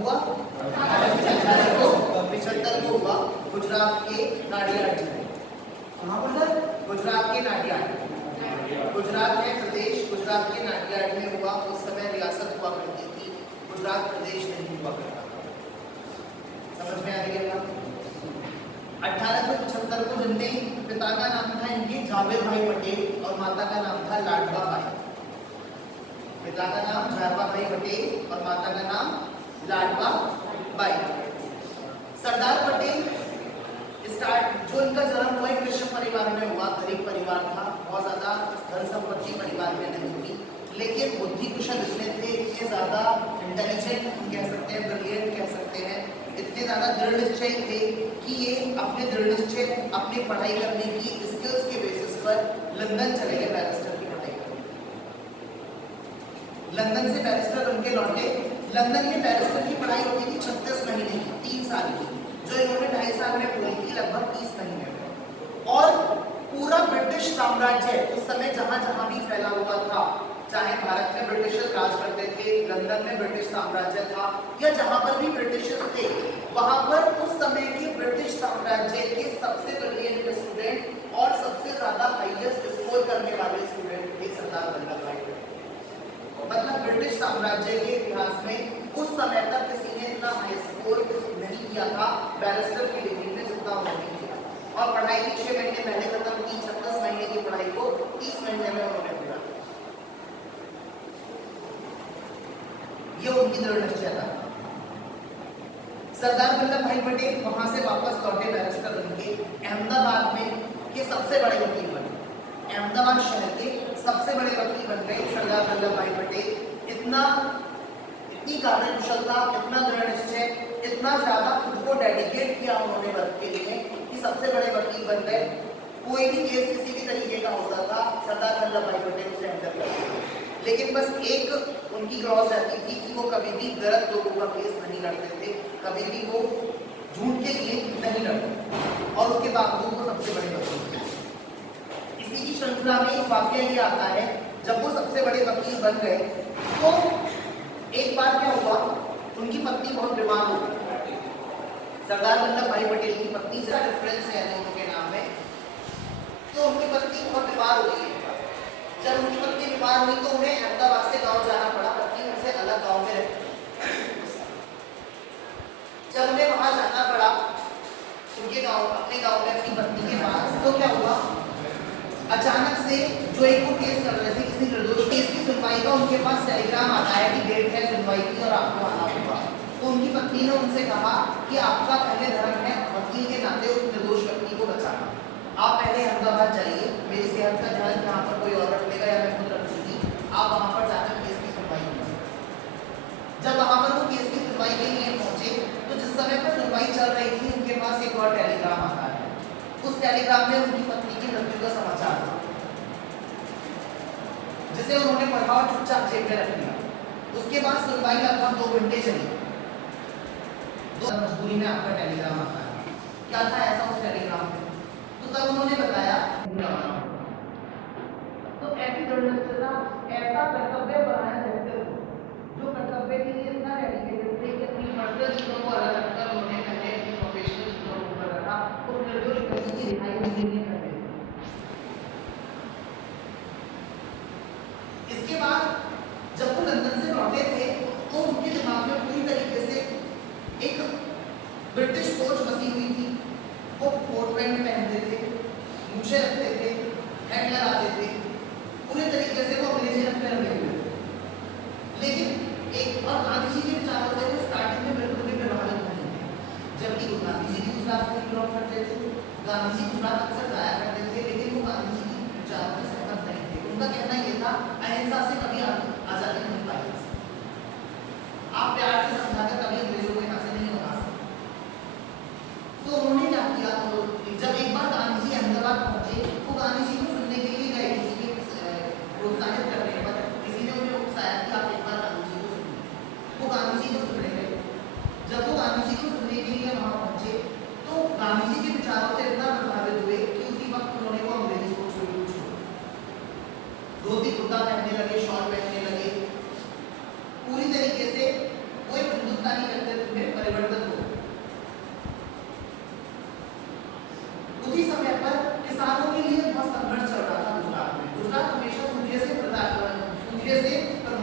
हुआ 1875 को हुआ गुजरात के नाडियाड जिले। कहाँ पर सर? गुजरात के नाडियाड। गुजरात में प्रदेश, गुजरात के नाडियाड में हुआ। उस समय रियासत हुआ करती थी, गुजरात प्रदेश नहीं हुआ करता था। समझ में आ रही है बात? 1875 को जन्मे। पिता का नाम था इनके जावेद भाई पटेल और माता का नाम था लाडवा बाई। पिता का नाम जावेद भाई पटेल और माता का नाम लाडवा बाई। सरदार पटेल जो इनका जन्म हुआ एक कृषक परिवार में हुआ, गरीब परिवार था, बहुत ज्यादा धन संपत्ति परिवार में नहीं थी, लेकिन बुद्धि कुशल इतने थे, इतने ज्यादा इंटेलिजेंट हम कह सकते हैं, ब्रिलियंट कह सकते हैं, इतने ज्यादा दृढ़ निश्चय थे कि ये अपने दृढ़ निश्चय, अपनी पढ़ाई करने की स्किल्स के बेसिस पर लंदन चले गए बैरिस्टर की पढ़ाई करने। लंदन से बैरिस्टर उनके लौटे। लंदन में बैरिस्टर की पढ़ाई होती थी 36 महीने की, 3 साल की, जो इन्होंने 2.5 साल में पूरी की, लगभग 30 महीने में। और पूरा ब्रिटिश साम्राज्य उस समय जहां जहां भी फैला हुआ था, चाहे भारत में ब्रिटिशर्स राज करते थे, लंदन में ब्रिटिश साम्राज्य था, या जहां पर भी ब्रिटिशर्स थे, वहां पर उस समय के ब्रिटिश साम्राज्य के सबसे ब्रिलियंट स्टूडेंट और सबसे ज्यादा हाईएस्ट स्कोर करने वाले स्टूडेंट थे सरदार वल्लभ भाई पटेल। मतलब ब्रिटिश साम्राज्य के इतिहास में उस समय तक किसी ने इतना हाई स्कोर नहीं किया था बैरिस्टर की डिग्री में जितना उन्होंने किया। और पढ़ाई की 6 महीने पहले खत्म की, 36 महीने की पढ़ाई को 30 महीने में उन्होंने पूरा किया। ये उनकी दृढ़ निश्चय था। सरदार वल्लभ भाई पटेल वहां से वापस लौटे बैरिस्टर बनके, अहमदाबाद में के सबसे बड़े वकील बने। अहमदाबाद शहर के सबसे बड़े वकील बन गए सरदार वल्लभ भाई पटेल। इतनी कार्यकुशलता, इतना दृढ़ निश्चय, इतना ज्यादा खुद को डेडिकेट किया उन्होंने वर्क के लिए कि सबसे बड़े वकील बन गए। कोई भी केस किसी भी तरीके का होता था, सरदार वल्लभ भाई पटेल उसे हैंडल करते थे। लेकिन बस एक उनकी क्रॉस रहती थी कि वो कभी भी गलत लोगों का केस नहीं लड़ते थे, कभी भी वो झूठ के लिए नहीं लड़ते, और उसके बावजूद वो सबसे बड़े वकील थे। इसी की श्रृंखला में एक वाकया ये आता है, जब वो सबसे बड़े वकील बन गए तो एक बार क्या हुआ, उनकी पत्नी बहुत बीमार हो गई। सरदार वल्लभ भाई पटेल की पत्नी, जरा डिफरेंस है दोनों के नाम में, तो उनकी पत्नी बहुत बीमार हो गई। जब उनकी पत्नी बीमार हुई तो उन्हें अहमदाबाद से गांव जाना पड़ा, पत्नी उनसे अलग गांव में रहती। जब उन्हें वहां जाना पड़ा उनके गांव, अपने गांव में अपनी पत्नी के पास, तो क्या हुआ, अचानक से जो एक वो केस कर रहे थे, किसी निर्दोष केस की सुनवाई का, उनके पास टेलीग्राम आता है कि डेट है सुनवाई की और आपको आना होगा। तो उनकी पत्नी ने उनसे कहा कि आपका पहले धर्म है वकील के नाते उस निर्दोष व्यक्ति को बचाना, आप पहले अहमदाबाद जाइए, मेरी सेहत का ध्यान यहाँ पर कोई और रख लेगा या मैं खुद रखूंगी, आप वहाँ पर जाकर केस की सुनवाई कीजिए। जब वहाँ पर वो केस की सुनवाई के लिए पहुंचे तो जिस समय पर सुनवाई चल रही थी उनके पास एक और टेलीग्राम आता है। उस टेलीग्राम में उनकी पत्नी की मृत्यु का समाचार था, जिसे उन्होंने पढ़ा और चुपचाप जेब में रख लिया। उसके बाद सुनवाई लगभग 2 घंटे चली। मजबूरी में आपका टेलीग्राम आता है। क्या था ऐसा उस टेलीग्राम में? तो तब उन्होंने बताया, तो ऐसी दृढ़ता, ऐसा कर्तव्य बनाया व्यक्ति जो कर्तव्य के लिए इतना डेडिकेटेड थे कि अपनी पर्सनल चीजों को अलग रखकर उन्होंने पहले अपनी प्रोफेशनल चीजों को ऊपर रखा, उस निर्दोष व्यक्ति की रिहाई नहीं करने दी। इसके बाद जब वो लंदन से लौटे थे तो उनके दिमाग में पूरी तरीके से एक ब्रिटिश सोच बसी हुई थी। वो कोट पैंट पहनते थे, मूछें रखते थे, हैट लगाते थे, पूरे तरीके से वो अंग्रेजी रंग में रंगे हुए। लेकिन एक और गांधी जी के विचारों से वो स्टार्टिंग में बिल्कुल भी प्रभावित नहीं थे, जबकि गांधी जी भी गुजरात से बिलोंग करते थे। गांधी जी गुजरात अक्सर जाया करते थे, लेकिन वो गांधी जी के विचारों से सहमत नहीं थे। उनका कहना ये था, अहिंसा से कभी आजादी नहीं पाई, आप प्यार से समझाकर कभी अंग्रेजों को यहाँ से नहीं बना सकते। तो उन्होंने क्या किया, जब एक बार गांधी जी अहमदाबाद पहुंचे तो गांधी जी को सुनने के लिए गए, किसी के प्रोत्साहित करने पर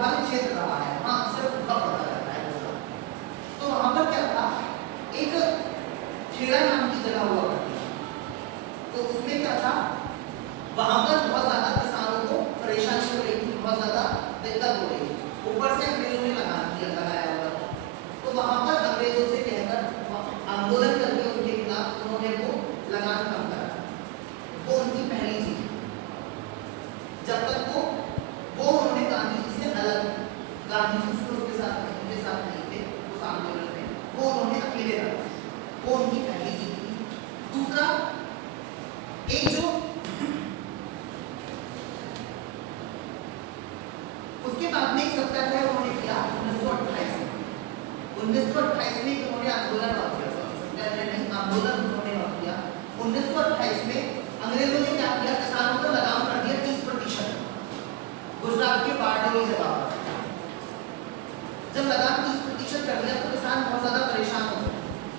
प्रभावित क्षेत्र रहा है, वहाँ अक्सर सूखा पड़ता रहता है गुजरात। तो वहाँ पर क्या था, एक खेड़ा नाम की जगह हुआ करती थी, तो उसमें क्या था, वहाँ पर बहुत ज्यादा किसानों को परेशानी हो रही थी, बहुत ज्यादा दिक्कत हो रही थी, ऊपर से अंग्रेजों ने लगाया हुआ था। तो वहाँ पर अंग्रेजों से कहकर आंदोलन करके उनके खिलाफ उन्होंने वो लगान कम करा। वो उनकी पहली चीज, जब तक वो उन्होंने गांधी जी से अलग, गांधी जी से उनके साथ नहीं थे उस आंदोलन में, वो उन्होंने अकेले रखा, वो उनकी पहली चीज थी। दूसरा, एक जो उसके बाद में एक सत्याग्रह उन्होंने किया 1928 में। 1928 में उन्होंने आंदोलन किया, सत्याग्रह नहीं, आंदोलन उन्होंने किया 1928 में। अंग्रेजों ने क्या किया, किसानों पर लगाम कर दिया 30%, गुजरात के बारडोली जगह पर। जब लगाम 30% कर दिया तो किसान बहुत ज्यादा परेशान हो गए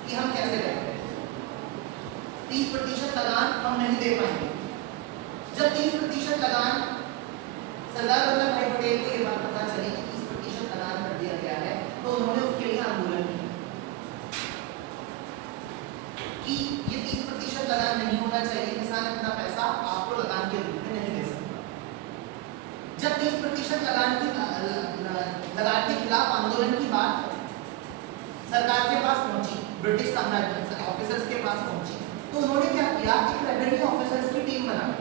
कि हम कैसे करेंगे, 30% लगान हम नहीं दे पाएंगे। जब 30% लगान, सरदार वल्लभ भाई पटेल को ये बात पता चली कि 30% लगान कर दिया गया है, तो उन्होंने उसके लिए आंदोलन किया कि ये 30% लगान नहीं होना चाहिए, किसान इतना पैसा आपको लगान के रूप में नहीं दे सकता। जब 30% लगान के खिलाफ आंदोलन की बात सरकार के पास पहुंची, ब्रिटिश साम्राज्य ऑफिसर्स के पास पहुंची, तो उन्होंने क्या किया, एक रेवेन्यू ऑफिसर्स की टीम बनाई।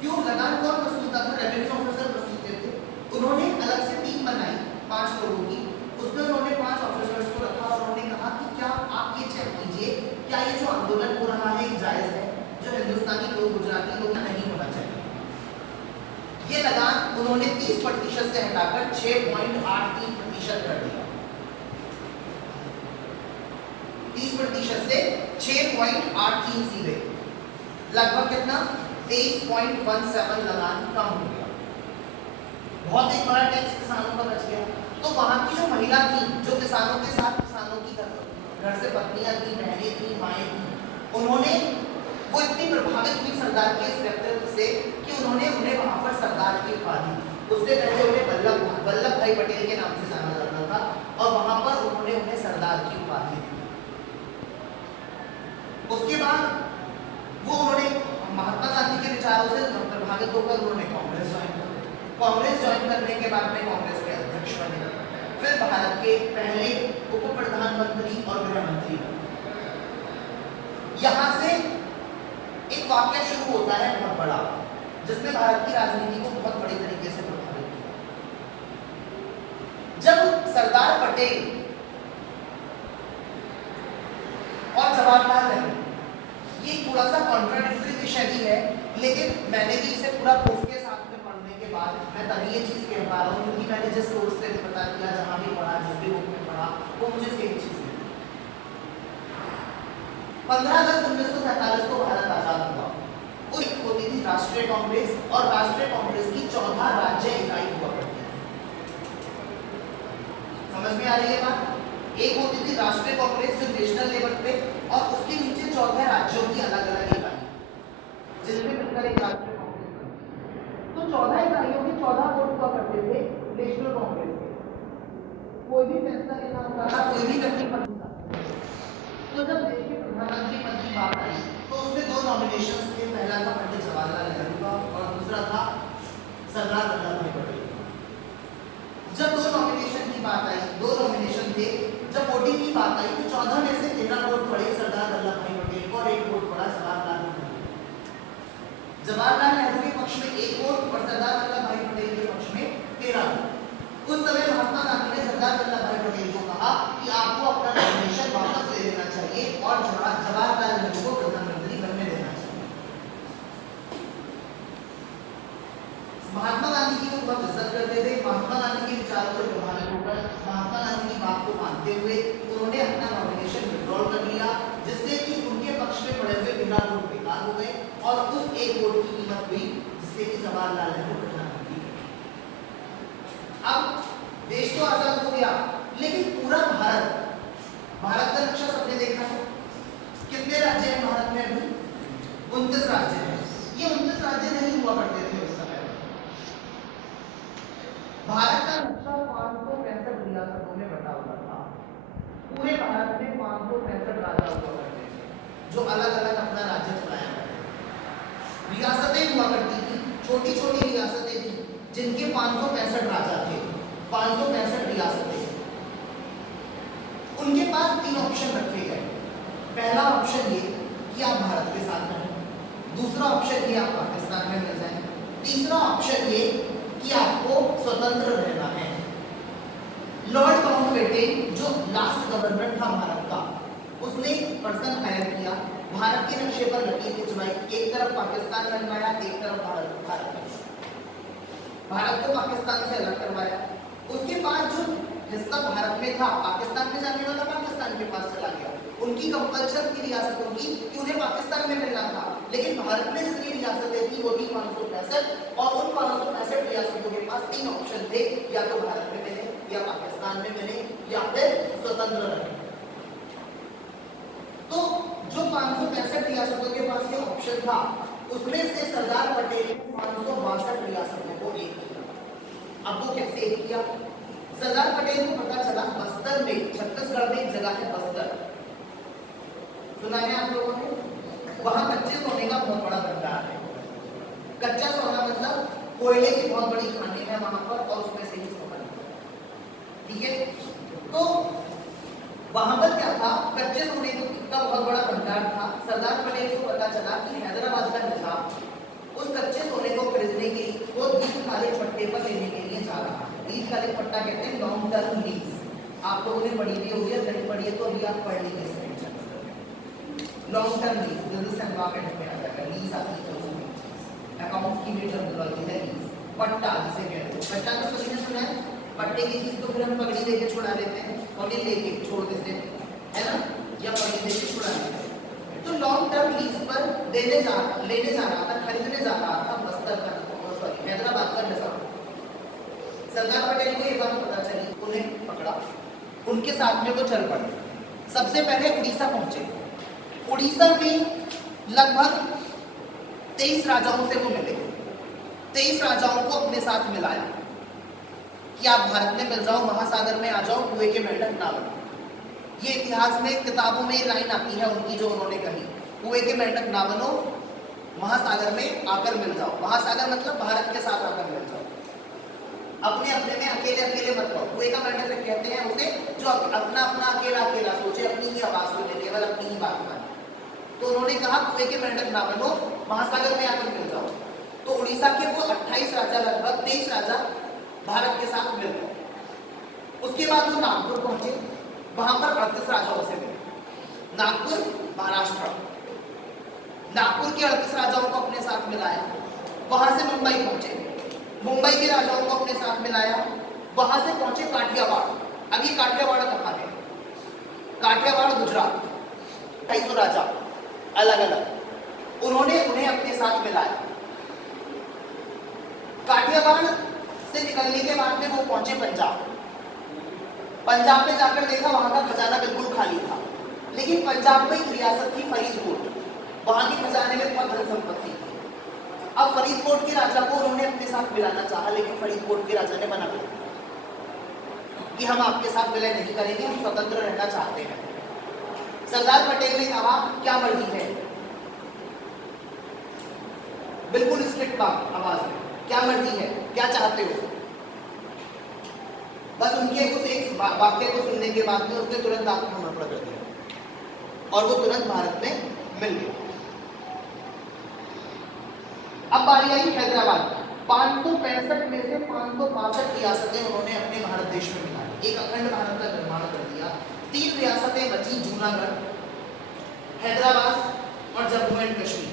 क्यों, लगान कौन वसूलता था, रेवेन्यू ऑफिसर वसूलते थे। उन्होंने अलग से टीम बनाई 5 लोगों की, उसमें उन्होंने 5 ऑफिसर्स को रखा और उन्होंने कहा कि क्या आप ये चेक कीजिए, क्या ये जो आंदोलन हो रहा है जायज है, जो हिंदुस्तानी लोग, गुजराती लोग नहीं होना चाहिए। ये लगान उन्होंने 30% से हटाकर 6.83% कर दिया। 30% से 6.83 सीधे, लगभग कितना, 23.17 लगान कम हो गया। बहुत एक बड़ा टैक्स किसानों का बच गया। तो वहां की जो महिला थी, जो किसानों के साथ, किसानों की घर से पत्नियां थी, बहनें थी, माएँ थी, उन्होंने, वो इतनी प्रभावित हुई सरदार के इस व्यक्तित्व से कि उन्होंने उन्हें वहां पर सरदार की उपाधि, उससे पहले उन्हें वल्लभ भाई पटेल के नाम से जाना जाता था, और वहां पर उन्हें सरदार की उपाधि दी। उसके बाद वो उन्होंने महात्मा गांधी के विचारों से प्रभावित होकर उन्होंने कांग्रेस ज्वाइन कर। कांग्रेस ज्वाइन करने के बाद में कांग्रेस के अध्यक्ष बने, फिर भारत के पहले उप प्रधानमंत्री और गृह मंत्री बने। यहां से एक वाक्य शुरू होता है बहुत बड़ा, जिसने भारत की राजनीति को बहुत बड़ी तरीके से प्रभावित किया। जब सरदार पटेल और जवाहरलाल नेहरू, ये थोड़ा सा कॉन्ट्राडिक्टरी विषय भी है, लेकिन मैंने भी इसे पूरा प्रूफ के साथ में पढ़ने के बाद मैं तभी ये चीज कह पा रहा हूँ, क्योंकि मैंने जिस सोर्स से पता किया, जहां भी पढ़ा, जिस भी बुक में पढ़ा, वो मुझे सेम चीज मिली। 15 अगस्त 1947 को भारत आजाद हुआ। उस होती थी राष्ट्रीय कांग्रेस, और राष्ट्रीय कांग्रेस की 14 राज्य इकाई हुआ करती थी। समझ में आ रही है बात? एक होती थी राष्ट्रीय कांग्रेस जो नेशनल लेवल पे, और उसके नीचे 14 राज्यों की अलग अलग इकाई, जिसमें मिलकर एक राष्ट्रीय कांग्रेस बनती। तो 14 इकाइयों के 14 वोट हुआ करते थे नेशनल कांग्रेस के। कोई भी फैसला लेना होता था, कोई भी व्यक्ति बनता था। तो जब देश के प्रधानमंत्री पद की बात आई, तो उसमें 2 नॉमिनेशंस थे। पहला था पंडित जवाहरलाल नेहरू का, और दूसरा था सरदार वल्लभ भाई पटेल। जब 2 नॉमिनेशन की बात आई, 2 नॉमिनेशन थे, जब वोटिंग की बात आई तो 14 में से 13 वोट पड़े सरदार वल्लभ भाई पटेल को और 1 वोट पड़ा जवाहरलाल नेहरू। जवाहरलाल नेहरू के पक्ष में 1 वोट और सरदार वल्लभ भाई पटेल के पक्ष में 13 वोट। उस समय महात्मा गांधी ने सरदार वल्लभ भाई पटेल को कहा कि आपको अपना नॉमिनेशन वापस ले लेना चाहिए और जवाहरलाल नेहरू को प्रधानमंत्री बनने देना चाहिए। महात्मा गांधी की वो बहुत इज्जत करते थे। महात्मा गांधी के विचारों से प्रभावित होकर, महात्मा गांधी की बात को मानते हुए उन्होंने अपना नॉमिनेशन विड्रॉल कर लिया, जिससे कि उनके पक्ष में पड़े हुए 13 वोट बेकार हो गए, और उस 1 वोट की कीमत हुई जिससे कि जवाहरलाल नेहरू प्रधानमंत्री बने। अब देश तो आजाद हो गया, लेकिन पूरा भारत का नक्शा सबने देखा है। कितने राज्य हैं भारत में अभी? 29 राज्य हैं। ये 29 राज्य नहीं हुआ करते थे उस समय। भारत का हिस्सा 565 रियासतों में बटा हुआ था। पूरे भारत में 565 राजा हुआ करते थे, जो अलग अलग अपना राज्य चलाया करते थे। रियासतें हुआ करती थी, छोटी छोटी रियासतें थी, जिनके 565 राजा थे, 565 रियासतें। उनके पास 3 ऑप्शन रखे गए। पहला ऑप्शन ये कि आप भारत के साथ रहें, दूसरा ऑप्शन ये आप पाकिस्तान में मिल जाएं, तीसरा ऑप्शन ये कि आपको स्वतंत्र रहना है। लॉर्ड माउंटबेटन जो लास्ट गवर्नर था भारत का, उसने एक पर्सन हायर किया, भारत के नक्शे पर लकीर खिंचवाई, एक तरफ पाकिस्तान बनवाया, एक तरफ भारत को पाकिस्तान से अलग करवाया। उसके बाद जो हिस्सा भारत में था, पाकिस्तान में जाने वाला पाकिस्तान के पास चला गया। उनकी कंपल्शन थी रियासतों की कि उन्हें पाकिस्तान में मिलना था, लेकिन भारत में जितनी रियासतें थी वो थी 565, और उन 565 रियासतों के पास 3 ऑप्शन थे, या तो भारत में मिले, या पाकिस्तान में मिले, या फिर स्वतंत्र रहे। तो जो 565 रियासतों के पास ये ऑप्शन था, उसमें से सरदार पटेल ने 562 रियासतों को एक किया। अब वो कैसे एक किया? सरदार पटेल को पता चला बस्तर में, छत्तीसगढ़ में एक जगह है बस्तर, सुना है आप लोगों ने? वहां कच्चे सोने का बहुत बड़ा भंडार है। कच्चा सोना मतलब कोयले की बहुत बड़ी खानी है वहां पर, और उसमें से ही सोना निकलता है। ठीक है, तो वहां पर क्या था, कच्चे सोने का बहुत बड़ा भंडार था। सरदार पटेल को पता चला कि हैदराबाद का निजाम उस कच्चे सोने को खरीदने के लिए वो दीर्घकालिक पट्टे पर लेने के लिए जा रहा है। दीर्घकालिक पट्टा कहते हैं लॉन्ग टर्म लीज। आप लोगों ने पढ़ी भी होगी, अगर नहीं पढ़ी है तो अभी आप पढ़ लीजिए। Long term lease business environment में आ जाएगा, लीज आती है उसमें, अकाउंट की भी टर्मिनोलॉजी है लीज। पट्टा जिसे कहते हैं, पट्टा तो सभी ने सुना है, पट्टे की चीज तो फिर हम पगड़ी देके छुड़ा लेते हैं, पगड़ी लेके छोड़ देते हैं, है ना, या पगड़ी देके छुड़ा लेते हैं। तो लॉन्ग टर्म लीज पर लेने जा रहा था, खरीदने जा रहा था बस्तर का, सॉरी हैदराबाद का निजाम। सरदार पटेल को ये बात पता चली, उन्हें पकड़ा, उनके साथ में वो चल पड़े। सबसे पहले उड़ीसा पहुंचे। उड़ीसा में लगभग 23 राजाओं से वो मिले, 23 राजाओं को अपने साथ मिलाया कि आप भारत में मिल जाओ, महासागर में आ जाओ, कुएं के मेंढक ना बनो। ये इतिहास में किताबों में लाइन आती है उनकी, जो उन्होंने कही, कुएं के मेंढक ना बनो, महासागर में आकर मिल जाओ। महासागर मतलब भारत के साथ आकर मिल जाओ, अपने अपने में अकेले अकेले मत रहो। कुएं का मेंढक कहते हैं उसे जो अपना अकेला सोचे, अपनी ही आवाज सुने, केवल अपनी ही बात माने। तो उन्होंने कहा कुएं के मेंढक ना बनो, महासागर में आकर मिल जाओ। तो उड़ीसा के वो 28 राजा, लगभग 23 राजा भारत के साथ मिल गए। उसके बाद वो नागपुर पहुंचे, वहां पर 38 राजाओं से मिले। नागपुर महाराष्ट्र, नागपुर के 38 राजाओं को अपने साथ मिलाया। वहां से मुंबई पहुंचे, मुंबई के राजाओं को अपने साथ मिलाया। वहां से पहुंचे काठियावाड़। अब ये काठियावाड़ कहां है? काठियावाड़ गुजरात। 250 राजा अलग अलग, उन्होंने उन्हें अपने साथ मिलाया। काठियावाड़ से निकलने के बाद में वो पहुंचे पंजाब। पंजाब में जाकर देखा वहां का खजाना बिल्कुल खाली था, लेकिन पंजाब में एक रियासत थी फरीदकोट, वहां के खजाने में बहुत धन संपत्ति थी। अब फरीदकोट के राजा को उन्होंने अपने साथ मिलाना चाहा, लेकिन फरीदकोट के राजा ने मना कर दिया कि हम आपके साथ विलय नहीं करेंगे, हम स्वतंत्र रहना चाहते हैं। सरदार पटेल ने कहा क्या मर्जी है, बिल्कुल स्ट्रिक्ट आवाज में, क्या मर्जी है, क्या चाहते हो। बस उनके उस एक वाक्य को सुनने के बाद में उसने तुरंत आत्मसमर्पण कर दिया और वो तुरंत भारत में मिल गए। अब बारी आई हैदराबाद। 565 में से 562 रियासतें उन्होंने अपने भारत देश में मिलाई, एक अखंड भारत का निर्माण कर दिया। 3 रियासतें बची, जूनागढ़, हैदराबाद और जम्मू एंड कश्मीर।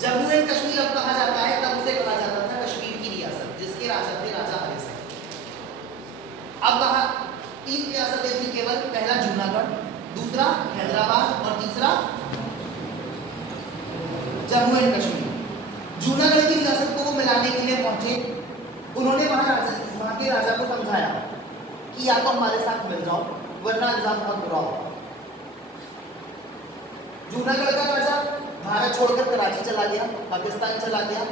जम्मू एंड कश्मीर अब कहा जाता है, तब उसे कहा जाता था कश्मीर की रियासत, जिसके राजा थे राजा हरि सिंह। अब कहा 3 रियासतें थी केवल, पहला जूनागढ़, दूसरा हैदराबाद और तीसरा जम्मू एंड कश्मीर। जूनागढ़ की रियासत को वो मिलाने के लिए पहुंचे। उन्होंने वहां के राजा को समझाया कि या तो हमारे साथ मिल जाओ, वरना अंजाम बहुत बुरा होगा। जूनागढ़ का राजा भारत छोड़कर कराची चला गया, पाकिस्तान चला गया,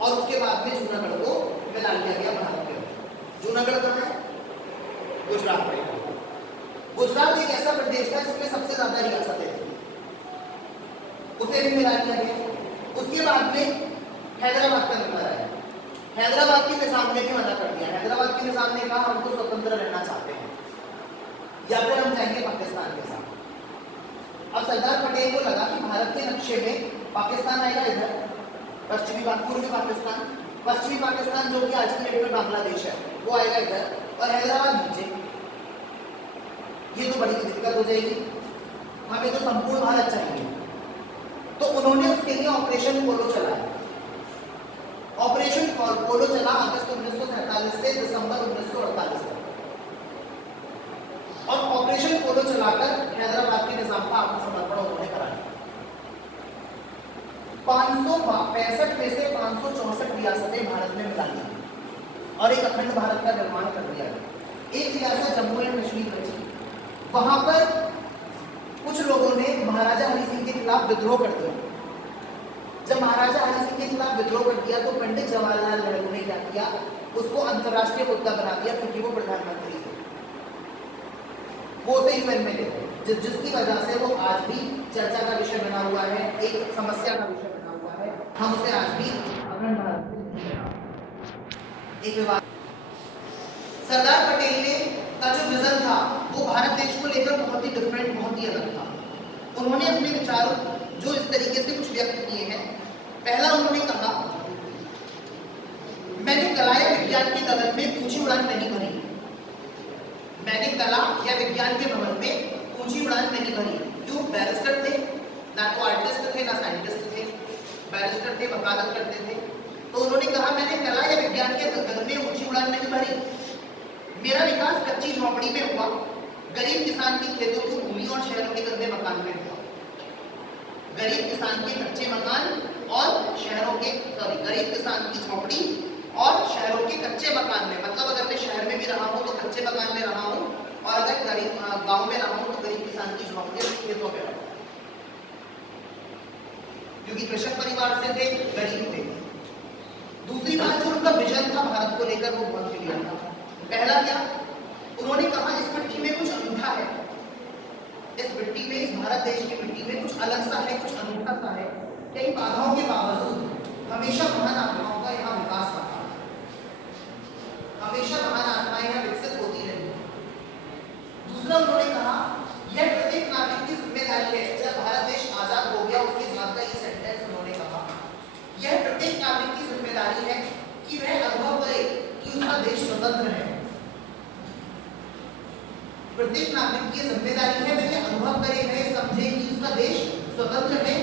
और उसके बाद में जूनागढ़ को मिला लिया गया भारत। जूनागढ़ कहाँ है? गुजरात में। गुजरात एक ऐसा प्रदेश था जिसमें सबसे ज्यादा रियासतें थी, उसे भी मिला दिया गया। उसके बाद में हैदराबाद का नंबर आया। हैदराबाद के निजाम ने भी मना कर दिया। हैदराबाद के निजाम ने कहा हम तो स्वतंत्र रहना चाहते हैं या फिर हम जाएंगे पाकिस्तान के साथ। अब सरदार पटेल को लगा कि भारत के नक्शे में पाकिस्तान आएगा इधर, पूर्वी पाकिस्तान, पश्चिमी पाकिस्तान जो कि आज की डेट में बांग्लादेश है वो आएगा इधर, और हैदराबाद नीचे। ये तो बड़ी दिक्कत हो जाएगी, हमें तो संपूर्ण भारत चाहिए। तो उन्होंने उसके लिए ऑपरेशन पोलो चलाया। ऑपरेशन पोलो चला अगस्त 1947 से दिसंबर 1948 तक, और ऑपरेशन पोलो चलाकर हैदराबाद के निजाम का आत्मसमर्पण उन्होंने कराया। 565 में से 564 रियासतें भारत में मिला दी और एक अखंड भारत का निर्माण कर दिया। एक रियासत जम्मू एंड कश्मीर बची, वहां पर कुछ लोगों ने महाराजा हरि सिंह के खिलाफ विद्रोह कर दिया। जब महाराजा हरि सिंह के खिलाफ विद्रोह कर दिया तो पंडित जवाहरलाल नेहरू ने क्या किया, उसको अंतरराष्ट्रीय मुद्दा बना दिया, क्योंकि वो प्रधानमंत्री थे, वो उसे यूएन में ले गए, जिसकी वजह से वो आज भी चर्चा का विषय बना हुआ है, एक समस्या का विषय बना हुआ है। हम उसे आज भी अखंड भारत में एक विवाद। सरदार पटेल ने का जो विजन था वो भारत देश को लेकर बहुत ही डिफरेंट, बहुत ही अलग था। उन्होंने अपने विचारों जो इस तरीके से कुछ व्यक्त किए हैं। पहला उन्होंने कहा, मैंने कला या विज्ञान के गगन में ऊंची उड़ान नहीं भरी। मैंने कला या विज्ञान के भवन में ऊंची उड़ान नहीं भरी। क्यों? बैरिस्टर थे, ना तो आर्टिस्ट थे ना साइंटिस्ट थे, बैरिस्टर थे, वकालत करते थे। तो उन्होंने कहा मैंने कला या विज्ञान के गगन में ऊंची उड़ान नहीं भरी। मेरा विकास कच्ची झोपड़ी में हुआ, गरीब किसान की खेतों की भूमि और शहरों के गंदे मकान में हुआ। गरीब किसान के कच्चे मकान और शहरों के गरीब किसान की झोपड़ी और शहरों के कच्चे मकान में, मतलब अगर मैं शहर में भी रहा हूँ तो कच्चे मकान में रहा हूँ, और अगर गरीब गांव में रहा हूँ तो गरीब किसान की झोपड़ी और खेतों में रहा हूँ, क्योंकि कृषक परिवार से थे, गरीब थे। दूसरी बात जो उनका विजन था भारत को लेकर वो बहुत क्लियर था। पहला क्या? उन्होंने कहा इस मिट्टी में कुछ अनूठा है, इस मिट्टी में, इस भारत देश की मिट्टी में कुछ अलग सा है, कुछ अनूठा सा है। कई बाधाओं के बावजूद हमेशा महान आत्माओं का यहाँ विकास रहा, हमेशा महान आत्माएं यहाँ विकसित होती रही। दूसरा उन्होंने कहा यह प्रत्येक नागरिक की जिम्मेदारी है। जब भारत देश आजाद हो गया उसके बाद का ये सेंटेंस उन्होंने कहा, यह प्रत्येक नागरिक की जिम्मेदारी है कि वह अनुभव करे कि उसका देश स्वतंत्र है। प्रत्येक नागरिक की जिम्मेदारी है वह अनुभव करे, वह समझे कि उसका देश स्वतंत्र है,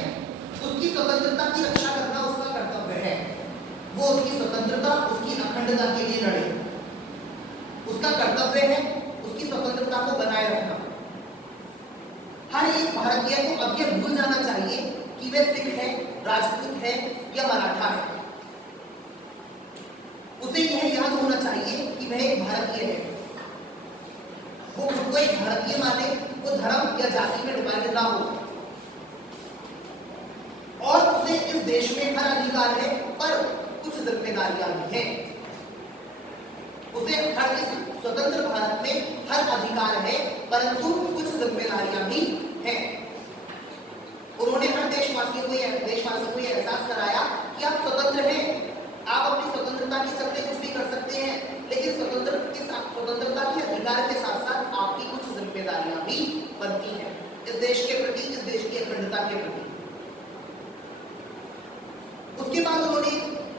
उसकी स्वतंत्रता की रक्षा करना उसका कर्तव्य है। वो उसकी स्वतंत्रता, उसकी अखंडता के लिए लड़े, उसका कर्तव्य है उसकी स्वतंत्रता को बनाए रखना। हर एक भारतीय को अब यह भूल जाना चाहिए कि वह सिख है, राजपूत है या मराठा है। उसे यह याद होना चाहिए कि वह एक भारतीय है। वो खुद को एक भारतीय माने, वो धर्म या जाति में डिवाइड ना हो, और उसे इस देश में हर अधिकार है पर कुछ जिम्मेदारियां भी हैं। उसे हर इस स्वतंत्र भारत में हर अधिकार है परंतु कुछ जिम्मेदारियां भी हैं। उन्होंने हर देशवासी को यह एहसास कराया कि आप स्वतंत्र हैं, आप अपनी स्वतंत्रता के चलते कुछ भी कर सकते हैं, लेकिन स्वतंत्रता के अधिकार के साथ साथ आपकी कुछ जिम्मेदारियां भी बनती हैं इस देश के प्रति, इस देश की अखंडता के प्रति। उसके बाद उन्होंने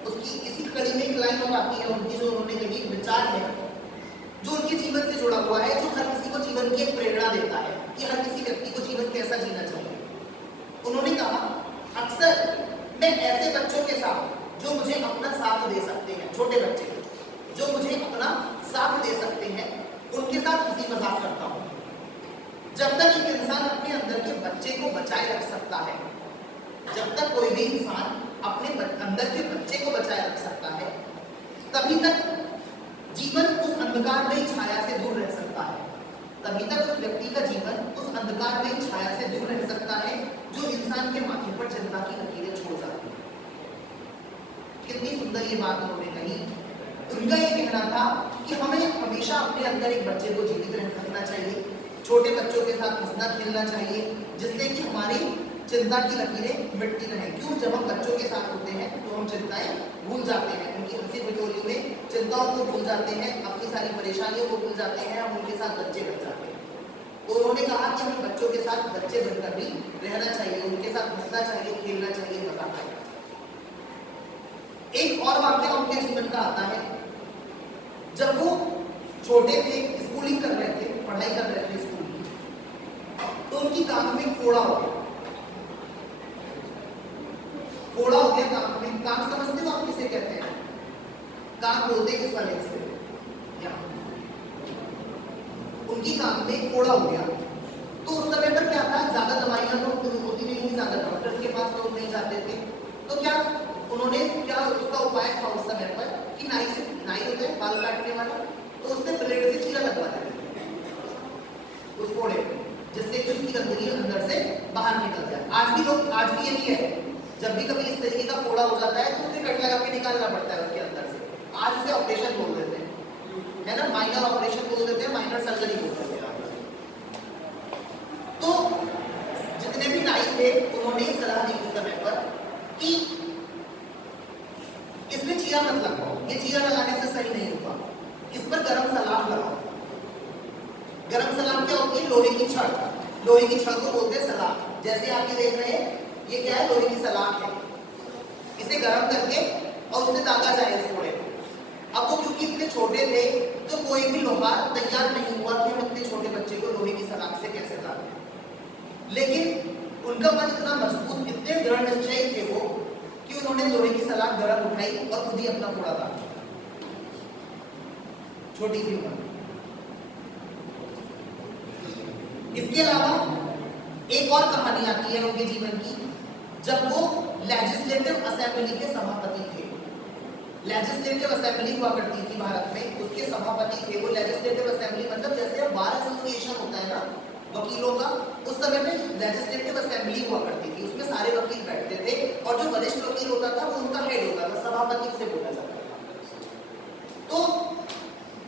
उसकी इसी कड़ी में एक लाइन और आती है उनकी, जो उन्होंने कही विचार है जो उनके जीवन से जुड़ा हुआ है, जो हर किसी को जीवन की एक प्रेरणा देता है कि हर किसी व्यक्ति को जीवन कैसा जीना चाहिए। उन्होंने कहा अक्सर मैं ऐसे बच्चों के साथ जो मुझे अपना साथ दे सकते हैं, छोटे बच्चे जो मुझे अपना साथ दे सकते हैं, उनके साथ हंसी मजाक करता हूँ। जब तक एक इंसान अपने अंदर के बच्चे को बचाए रख सकता है, जब तक कोई भी इंसान अपने अंदर के बच्चे को बचाए रख सकता है, तभी तक जीवन उस अंधकारमयी छाया से दूर रह सकता है, तभी तक उस व्यक्ति का जीवन उस अंधकारमयी छाया से दूर रह सकता है जो इंसान के माथे पर चिंता की लकीरें छोड़ जाती है। कितनी सुंदर ये बात उन्होंने कही उनका ये कहना था कि हमें हमेशा अपने अंदर एक बच्चे को जीवित रखना चाहिए, छोटे बच्चों के साथ हंसना खेलना चाहिए, जिससे कि हमारी चिंता की लकीरें मिटती रहें। क्यों? जब हम बच्चों के साथ होते हैं तो हम चिंताएं भूल जाते हैं, उनकी हंसी ठिठोली में चिंताओं को भूल जाते हैं, अपनी सारी परेशानियों को भूल जाते हैं, हम उनके साथ बच्चे बन जाते हैं। तो उन्होंने कहा कि हमें बच्चों के साथ बच्चे बनकर भी रहना चाहिए, उनके साथ हंसना चाहिए, खेलना चाहिए, मजा करना चाहिए। एक और वाक्य उनके जीवन का आता है, जब वो छोटे थे, स्कूलिंग कर रहे थे, पढ़ाई कर रहे थे स्कूल की, तो उनकी कान में फोड़ा हो गया। फोड़ा हो गया कान में। कान समझते हो आप किसे कहते हैं? कान बोलते हैं किस वाले से? यहाँ उनकी कान में फोड़ा हो गया। तो उस समय पर क्या था, ज्यादा दवाइयां तो होती नहीं थी, ज्यादा डॉक्टर के पास लोग नहीं जाते थे। तो क्या उन्होंने क्या उसका उपाय था उस समय पर कि नाई होता है बाल काटने वाला, तो उससे ब्लेड से चीरा लगवा देते उस फोड़े में, जिससे कि उसकी गंदगी अंदर से बाहर निकल जाए। आज भी यही है, जब भी कभी इस तरीके का फोड़ा हो जाता है तो उसे कट लगा के निकालना पड़ता है उसके अंदर से। आज उसे ऑपरेशन बोल देते हैं, है ना, माइनर ऑपरेशन बोल देते हैं, माइनर सर्जरी बोल देते हैं। तो जितने भी नाई थे उन्होंने सलाह दी उस समय पर कि इसमें चीरा मत लगाओ, ये चीरा लगाने से सही नहीं होगा, इस पर गरम सलाख लगाओ। गरम सलाख क्या होती है? लोहे की छड़, लोहे की छड़ को बोलते हैं सलाख। जैसे आप ये देख रहे हैं, ये क्या है? लोहे की सलाख है। इसे गरम करके और उससे दागा जाए इस फोड़े। अब वो क्योंकि इतने छोटे थे तो कोई भी लोहार तैयार नहीं हुआ कि हम इतने छोटे बच्चे को लोहे की सलाख से कैसे दागें। लेकिन उनका मन इतना मजबूत, इतने दृढ़ निश्चयी थे वो कि उन्होंने लोहे की सलाख गरम उठाई और खुद ही अपना फोड़ा दागा, छोटी सी उम्र। इसके अलावा एक और कहानी आती है उनके जीवन की, जब वो लेजिस्लेटिव असेंबली के सभापति थे। लेजिस्लेटिव असेंबली हुआ करती थी भारत में, उसके सभापति थे वो। लेजिस्लेटिव असेंबली मतलब जैसे बार एसोसिएशन होता है ना वकीलों का, उस समय में लेजिस्लेटिव असेंबली हुआ करती थी, उसमें सारे वकील बैठते थे और जो वरिष्ठ वकील होता था वो उनका हेड होता था, सभापति से बोला जाता था। तो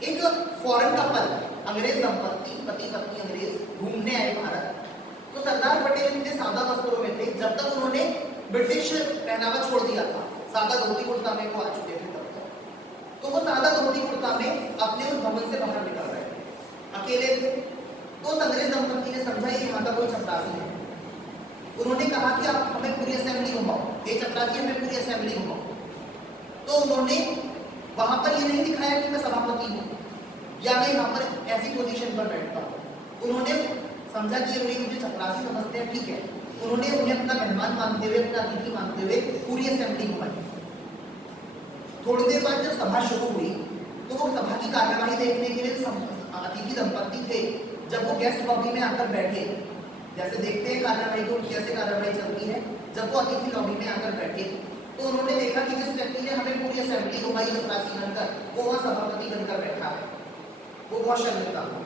एक फॉरेन कपल, अंग्रेज दंपत्ति, पति पत्नी अंग्रेज घूमने आए भारत। तो सरदार पटेल इतने सादा वस्त्रों में थे, जब तक उन्होंने ब्रिटिश पहनावा छोड़ दिया था, सादा धोती कुर्ता में वो आ चुके थे तब तक। तो वो सादा धोती कुर्ता में अपने उस भवन से बाहर निकल रहे थे, अकेले थे। तो उस अंग्रेज दंपत्ति ने समझा ये यहाँ का कोई चपरासी है। उन्होंने कहा कि आप हमें पूरी असेंबली घुमाओ, ये चपरासी हमें पूरी असेंबली घुमाओ। तो उन्होंने वहां पर ये नहीं दिखाया कि मैं सभापति हूँ या मैं यहाँ पर ऐसी पोजीशन पर बैठता हूँ। उन्होंने समझा कि ये मुझे चपरासी समझते हैं, ठीक है। उन्होंने उन्हें अपना मेहमान मानते हुए, अपना अतिथि मानते हुए पूरी असेंबली घुमाई। थोड़ी देर बाद जब सभा शुरू हुई तो वो सभा की कार्यवाही देखने के लिए अतिथि दंपत्ति थे, जब वो गेस्ट लॉबी में आकर बैठे, जैसे देखते हैं कार्यवाही को कैसे कार्यवाही चलती है, जब वो अतिथि लॉबी में आकर बैठे तो उन्होंने देखा कि जिस व्यक्ति ने हमें पूरी असेंबली घुमाई चपरासी बनकर, वो वहाँ सभापति बनकर बैठा है। वो बहुत शर्मिंदा हुआ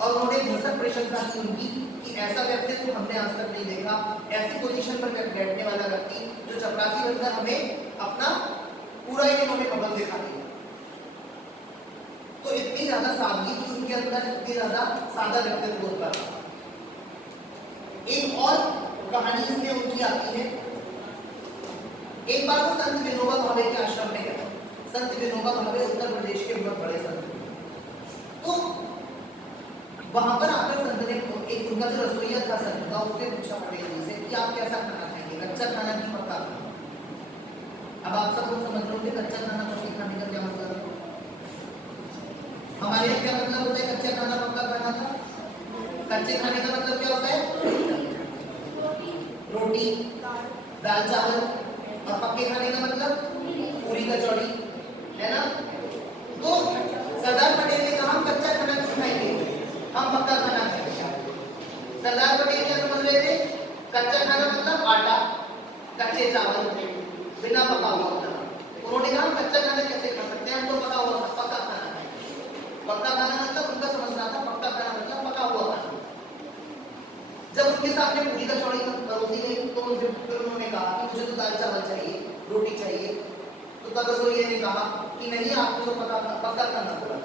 और उन्होंने भरसक प्रशंसा की उनकी कि ऐसा व्यक्ति तो हमने आज तक नहीं देखा, ऐसी पोजीशन पर बैठने वाला व्यक्ति जो चपरासी बनकर हमें अपना पूरा ही इन्होंने भवन दिखा दिया। तो इतनी ज्यादा सादगी थी उनके अंदर, इतनी ज्यादा सादा व्यक्तित्व होता था। एक और कहानी इसमें उनकी आती है। एक बार वो संत विनोबा भावे के आश्रम में गए। संत विनोबा भावे उत्तर प्रदेश के बहुत बड़े संत, तो वहां पर आकर संत ने एक उनका जो रसोइया था संत का, उसने पूछा पटेल जी से कि आप कैसा खाना खाएंगे, कच्चा खाना कि पक्का खाना। अब आप सब लोग समझ रहे कच्चा खाना पक्का खाने का क्या मतलब है। हमारे यहाँ क्या मतलब होता है कच्चा खाना पक्का खाना का? कच्चे खाने का मतलब क्या होता है? रोटी, दाल चावल। और पक्के खाने का मतलब पूरी कचौड़ी, है ना। तो सरदार पटेल ने कहा हम कच्चा खाना क्यों खाएंगे, हम पक्का खाना खाएंगे। सरदार पटेल क्या समझ रहे थे? कच्चा खाना मतलब आटा, कच्चे चावल, बिना पका हुआ खाना। उन्होंने कहा हम कच्चा खाना कैसे खा सकते हैं, हम तो पका हुआ पक्का खाना खाएंगे। पक्का खाना मतलब उनका समझना था पक्का खाना मतलब पका हुआ खाना। जब उनके सामने पूरी कचौड़ी परोसी गई तो उन्होंने कहा कि मुझे तो दाल चावल चाहिए, रोटी चाहिए। तो तब रसोइये ने कहा कि नहीं, आपको तो पक्का करना पड़ा।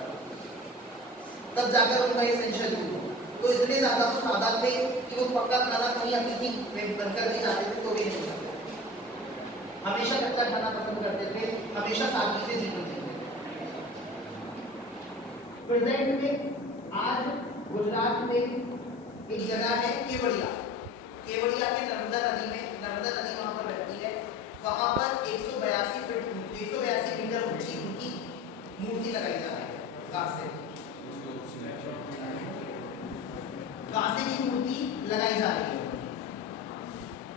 तब जाकर उनका ये सेंशन हुआ। तो इतने ज्यादा वो सादा थे कि वो पक्का खाना कहीं अतिथि में बनकर भी जाते थे तो भी नहीं खाते, हमेशा कच्चा खाना पसंद करते थे, हमेशा सादगी से जीवन जीते। प्रेजेंट में आज गुजरात में एक जगह है केवड़िया। केवड़िया के नर्मदा नदी में, नर्मदा नदी वहां पर बहती है, वहां पर 182 मीटर ऊंची उनकी मूर्ति लगाई जा रही है। कांसे की मूर्ति लगाई जा रही है।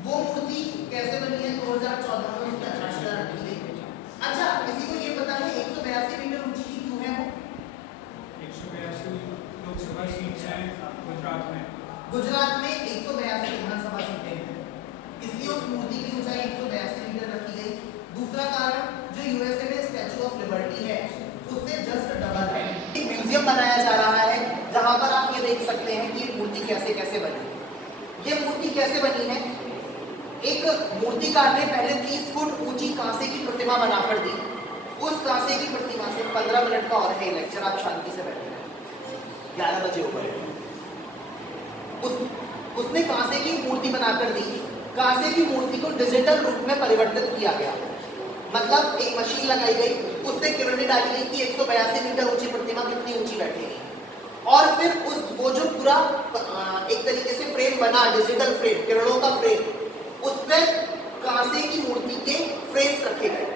वो मूर्ति कैसे बनी है? 2014 में उसकी आधारशिला रखी गई। अच्छा, किसी को ये पता है 182 मीटर ऊंची क्यों है वो? 182 लोकसभा सीट है गुजरात में। गुजरात में 182 विधानसभा सीटें हैं, इसलिए उस मूर्ति की ऊंचाई 182 मीटर रखी गई। दूसरा कारण, जो यूएसए में स्टैचू ऑफ लिबर्टी है उससे जस्ट डबल है। एक म्यूजियम बनाया जा रहा है जहां पर आप ये देख सकते हैं कि ये मूर्ति कैसे कैसे बनी। ये मूर्ति कैसे बनी है? एक मूर्तिकार ने पहले 30 फुट ऊंची कांसे की प्रतिमा बनाकर दी। उस कांसे की प्रतिमा से 15 मिनट का और है लेक्चर, आप शांति से बैठे हैं, 11 बजे ऊपर। उसने कांसे की मूर्ति बनाकर दी। कांसे की मूर्ति को डिजिटल रूप में परिवर्तित किया गया, मतलब एक मशीन लगाई गई, उससे किरणें डाली गई कि 182 मीटर ऊंची प्रतिमा कितनी ऊंची बैठेगी, और फिर वो जो पूरा एक तरीके से फ्रेम बना, डिजिटल फ्रेम, किरणों का फ्रेम, उस पर कांसे की मूर्ति के फ्रेम्स रखे गए।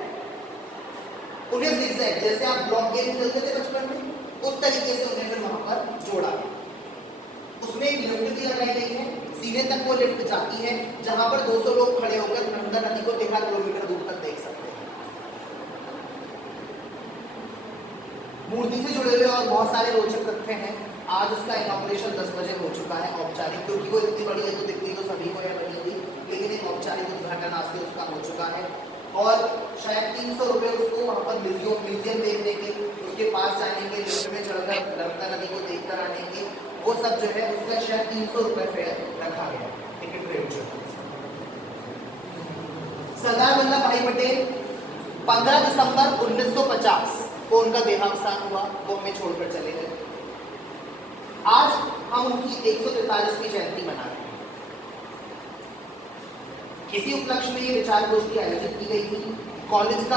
उन्हें zigzag, जैसे आप ब्लॉक गेम खेलते थे बचपन में, उस तरीके से उन्हें फिर वहां पर जोड़ा। उसमें एक लिफ्ट भी लगाई गई है, सीने तक वो लिफ्ट जाती है, जहां पर 200 लोग खड़े होकर नर्मदा नदी को 13 किलोमीटर दूर तक देख सकते हैं। मूर्ति से जुड़े हुए और बहुत सारे रोचक तथ्य हैं। आज उसका इनॉग्रेशन 10 बजे हो चुका है औपचारिक, क्योंकि वो इतनी बड़ी है तो दिखती तो सभी को है बनी हुई, लेकिन एक औपचारिक उद्घाटन आज से उसका हो चुका है। और शायद 300 रुपये उसको वहाँ पर म्यूजियम देखने के, उसके पास जाने के, लिफ्ट में चढ़कर नर्मदा नदी को देखकर आने के, वो सब जो है उसका शायद 300 रुपये फेयर रखा गया, टिकट रेट। सरदार वल्लभ भाई पटेल 15 दिसंबर 1950 को उनका देहावसान हुआ, वो हमें छोड़कर चले गए। आज हम उनकी 143वीं जयंती मना रहे हैं। इसी उपलक्ष्य में ये विचार गोष्ठी आयोजित की गई थी। कॉलेज का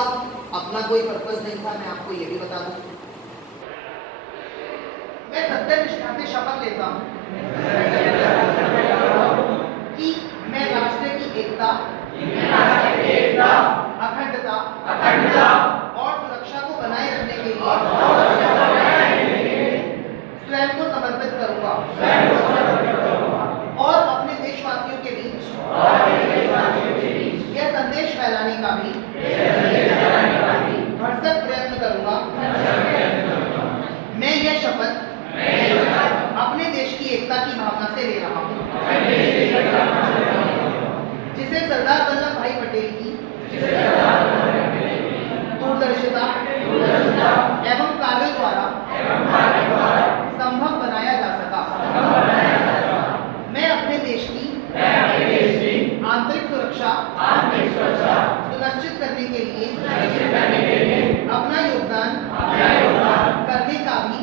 अपना कोई पर्पस नहीं था, मैं आपको ये भी बता दूं। मैं सत्यनिष्ठा से शपथ लेता हूं कि मैं राष्ट्र की एकता, अखंडता और सुरक्षा को बनाए रखने के लिए स्वयं को समर्पित करूंगा और अपने देशवासियों के बीच यह संदेश फैलाने का भी भरसक प्रयत्न करूंगा। मैं यह शपथ अपने देश की एकता की भावना से ले रहा हूं, जिसे सरदार वल्लभ भाई पटेल की दूरदर्शिता एवं कार्यों द्वारा संभव बनाया जा सका। मैं अपने देश की आंतरिक सुरक्षा सुनिश्चित करने के लिए अपना योगदान करने का भी